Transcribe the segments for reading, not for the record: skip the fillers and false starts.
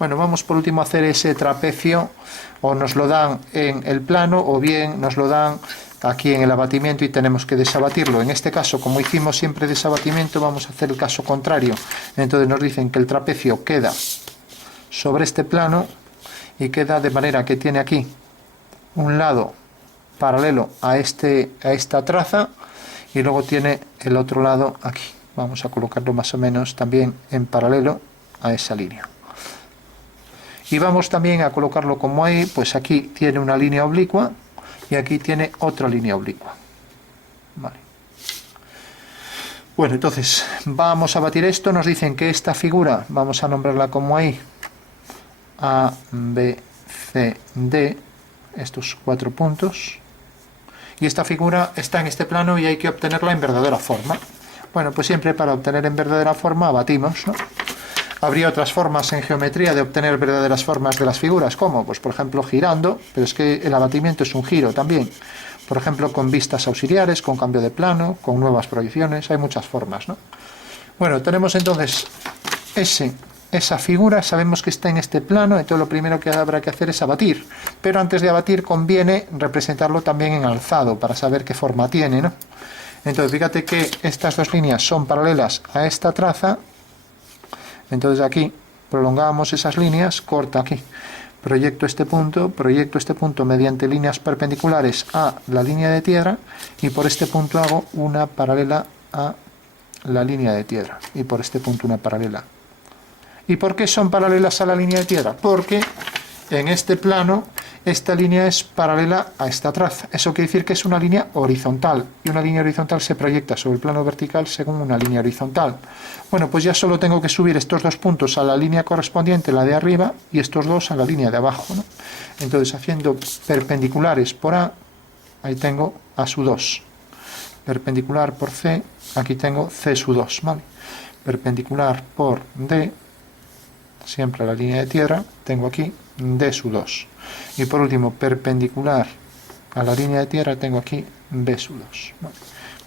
Bueno, vamos por último a hacer ese trapecio, o nos lo dan en el plano o bien nos lo dan aquí en el abatimiento y tenemos que desabatirlo. En este caso, como hicimos siempre desabatimiento, vamos a hacer el caso contrario. Entonces nos dicen que el trapecio queda sobre este plano y queda de manera que tiene aquí un lado paralelo a esta traza y luego tiene el otro lado aquí. Vamos a colocarlo más o menos también en paralelo a esa línea. Y vamos también a colocarlo como ahí, pues aquí tiene una línea oblicua y aquí tiene otra línea oblicua. Vale. Bueno, entonces vamos a batir esto. Nos dicen que esta figura, vamos a nombrarla como ahí, A, B, C, D, estos 4 puntos. Y esta figura está en este plano y hay que obtenerla en verdadera forma. Bueno, pues siempre para obtener en verdadera forma abatimos, ¿no? Habría otras formas en geometría de obtener verdaderas formas de las figuras, como, pues por ejemplo, girando, pero es que el abatimiento es un giro también. Por ejemplo, con vistas auxiliares, con cambio de plano, con nuevas proyecciones, hay muchas formas, ¿no? Bueno, tenemos entonces esa figura, sabemos que está en este plano, entonces lo primero que habrá que hacer es abatir. Pero antes de abatir conviene representarlo también en alzado, para saber qué forma tiene, ¿no? Entonces, fíjate que estas dos líneas son paralelas a esta traza. Entonces aquí prolongamos esas líneas, corta aquí, proyecto este punto mediante líneas perpendiculares a la línea de tierra y por este punto hago una paralela a la línea de tierra y por este punto una paralela. ¿Y por qué son paralelas a la línea de tierra? Porque en este plano esta línea es paralela a esta traza. Eso quiere decir que es una línea horizontal y una línea horizontal se proyecta sobre el plano vertical según una línea horizontal. Bueno, pues ya solo tengo que subir estos dos puntos a la línea correspondiente, la de arriba, y estos dos a la línea de abajo, ¿no? Entonces, haciendo perpendiculares por A, ahí tengo A sub 2. Perpendicular por C, aquí tengo C sub 2, ¿vale? Perpendicular por D, siempre a la línea de tierra, tengo aquí D sub 2. Y por último, perpendicular a la línea de tierra, tengo aquí B sub 2. ¿Vale?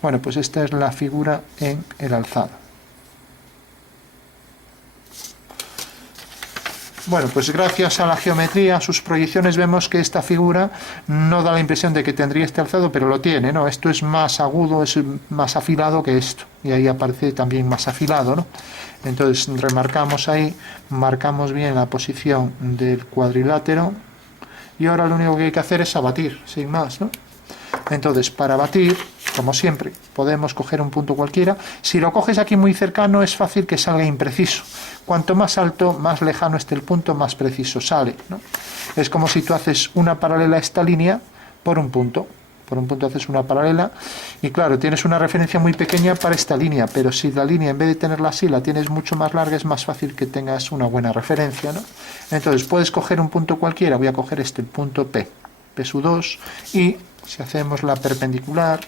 Bueno, pues esta es la figura en el alzado. Bueno, pues gracias a la geometría, a sus proyecciones, vemos que esta figura no da la impresión de que tendría este alzado, pero lo tiene, ¿no? Esto es más agudo, es más afilado que esto. Y ahí aparece también más afilado, ¿no? Entonces remarcamos ahí, marcamos bien la posición del cuadrilátero. Y ahora lo único que hay que hacer es abatir, sin más, ¿no? Entonces, para abatir, como siempre, podemos coger un punto cualquiera. Si lo coges aquí muy cercano, es fácil que salga impreciso. Cuanto más alto, más lejano esté el punto, más preciso sale, ¿no? Es como si tú haces una paralela a esta línea por un punto. Por un punto haces una paralela y claro, tienes una referencia muy pequeña para esta línea, pero si la línea en vez de tenerla así la tienes mucho más larga, es más fácil que tengas una buena referencia, ¿no? Entonces puedes coger un punto cualquiera, voy a coger el punto P, P sub 2, y si hacemos la perpendicular,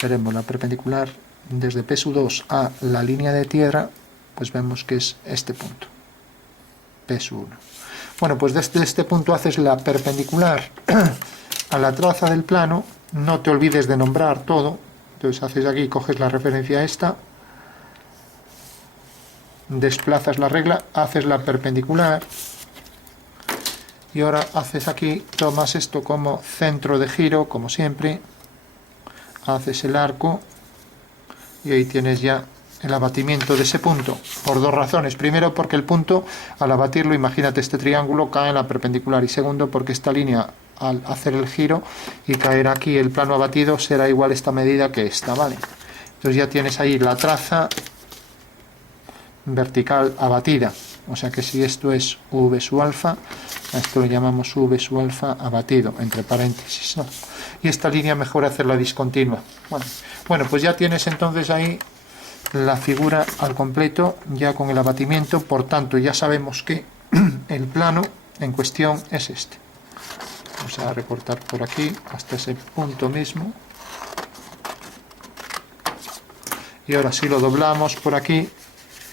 veremos la perpendicular desde P sub 2 a la línea de tierra, pues vemos que es este punto, P sub 1. Bueno, pues desde este punto haces la perpendicular a la traza del plano, no te olvides de nombrar todo, entonces haces aquí, coges la referencia esta, desplazas la regla, haces la perpendicular y ahora haces aquí, tomas esto como centro de giro, como siempre, haces el arco y ahí tienes ya el abatimiento de ese punto, por dos razones. Primero, porque el punto, al abatirlo, imagínate este triángulo, cae en la perpendicular, y segundo, porque esta línea, al hacer el giro y caer aquí el plano abatido, será igual esta medida que esta, ¿vale? Entonces ya tienes ahí la traza vertical abatida, o sea que si esto es V sub alfa, a esto lo llamamos V sub alfa abatido, entre paréntesis, ¿no? Y esta línea mejor hacerla discontinua. Bueno, pues ya tienes entonces ahí la figura al completo, ya con el abatimiento, por tanto ya sabemos que el plano en cuestión es este. Vamos a recortar por aquí hasta ese punto mismo. Y ahora si lo doblamos por aquí,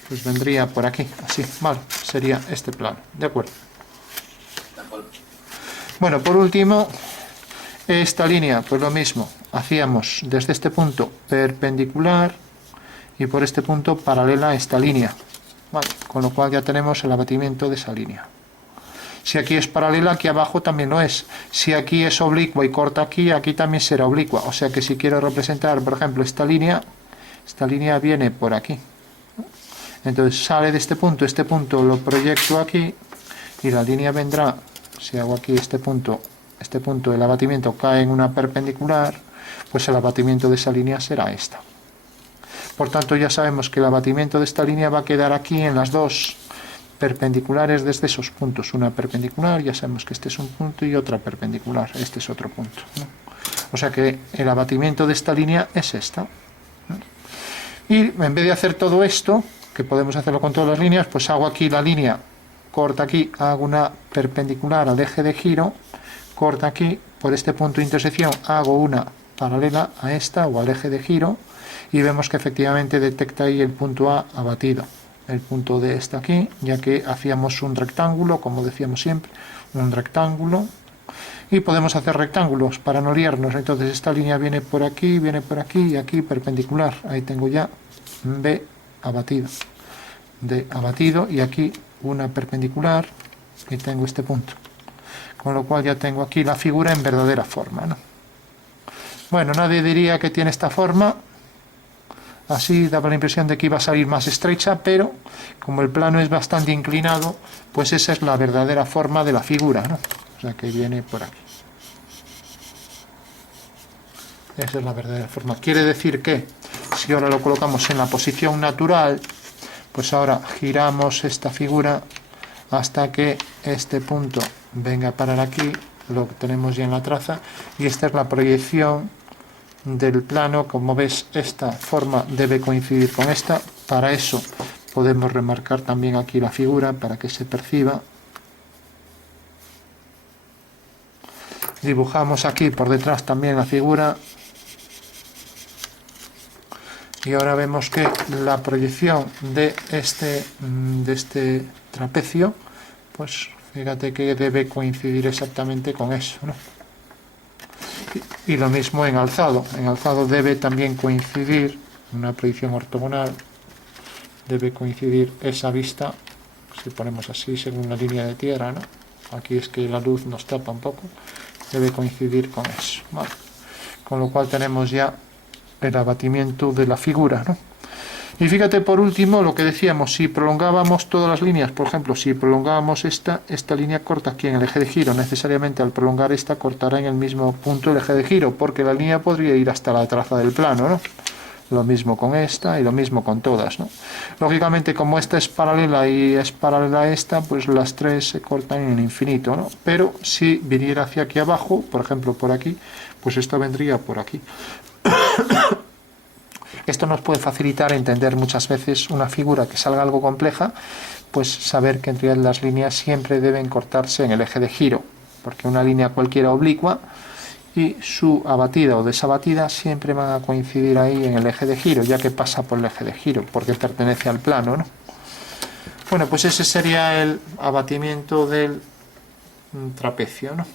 pues vendría por aquí, así, vale, sería este plano, ¿de acuerdo? Bueno, por último, esta línea, pues lo mismo, hacíamos desde este punto perpendicular y por este punto paralela a esta línea, ¿vale? Con lo cual ya tenemos el abatimiento de esa línea. Si aquí es paralela, aquí abajo también lo es. Si aquí es oblicua y corta aquí, aquí también será oblicua. O sea que si quiero representar, por ejemplo, esta línea viene por aquí. Entonces sale de este punto lo proyecto aquí y la línea vendrá, si hago aquí este punto, el abatimiento cae en una perpendicular, pues el abatimiento de esa línea será esta. Por tanto, ya sabemos que el abatimiento de esta línea va a quedar aquí en las dos perpendiculares desde esos puntos. Una perpendicular, ya sabemos que este es un punto, y otra perpendicular, este es otro punto, ¿no? O sea que el abatimiento de esta línea es esta, ¿no? Y en vez de hacer todo esto, que podemos hacerlo con todas las líneas, pues hago aquí la línea, corta aquí, hago una perpendicular al eje de giro, corta aquí, por este punto de intersección hago una paralela a esta o al eje de giro, y vemos que efectivamente detecta ahí el punto A abatido. El punto D está aquí, ya que hacíamos un rectángulo, como decíamos siempre, un rectángulo, y podemos hacer rectángulos para no liarnos. Entonces esta línea viene por aquí y aquí perpendicular. Ahí tengo ya B abatido, D abatido, y aquí una perpendicular, y tengo este punto. Con lo cual ya tengo aquí la figura en verdadera forma, ¿no? Bueno, nadie diría que tiene esta forma. Así daba la impresión de que iba a salir más estrecha, pero como el plano es bastante inclinado, pues esa es la verdadera forma de la figura, ¿no? O sea que viene por aquí. Esa es la verdadera forma. Quiere decir que si ahora lo colocamos en la posición natural, pues ahora giramos esta figura hasta que este punto venga a parar aquí, lo tenemos ya en la traza, y esta es la proyección del plano. Como ves, esta forma debe coincidir con esta. Para eso podemos remarcar también aquí la figura para que se perciba. Dibujamos aquí por detrás también la figura, y ahora vemos que la proyección de este trapecio, pues fíjate que debe coincidir exactamente con eso, ¿no? Y lo mismo en alzado. En alzado debe también coincidir, una proyección ortogonal, debe coincidir esa vista, si ponemos así, según la línea de tierra, ¿no? Aquí es que la luz nos tapa un poco, debe coincidir con eso, ¿vale? Con lo cual tenemos ya el abatimiento de la figura, ¿no? Y fíjate por último lo que decíamos, si prolongábamos todas las líneas, por ejemplo, si prolongábamos esta línea corta aquí en el eje de giro, necesariamente al prolongar esta cortará en el mismo punto el eje de giro, porque la línea podría ir hasta la traza del plano, ¿no? Lo mismo con esta y lo mismo con todas, ¿no? Lógicamente, como esta es paralela y es paralela a esta, pues las tres se cortan en el infinito, ¿no? Pero si viniera hacia aquí abajo, por ejemplo por aquí, pues esto vendría por aquí. Esto nos puede facilitar entender muchas veces una figura que salga algo compleja, pues saber que en realidad las líneas siempre deben cortarse en el eje de giro, porque una línea cualquiera oblicua y su abatida o desabatida siempre van a coincidir ahí en el eje de giro, ya que pasa por el eje de giro, porque pertenece al plano, ¿no? Bueno, pues ese sería el abatimiento del trapecio, ¿no?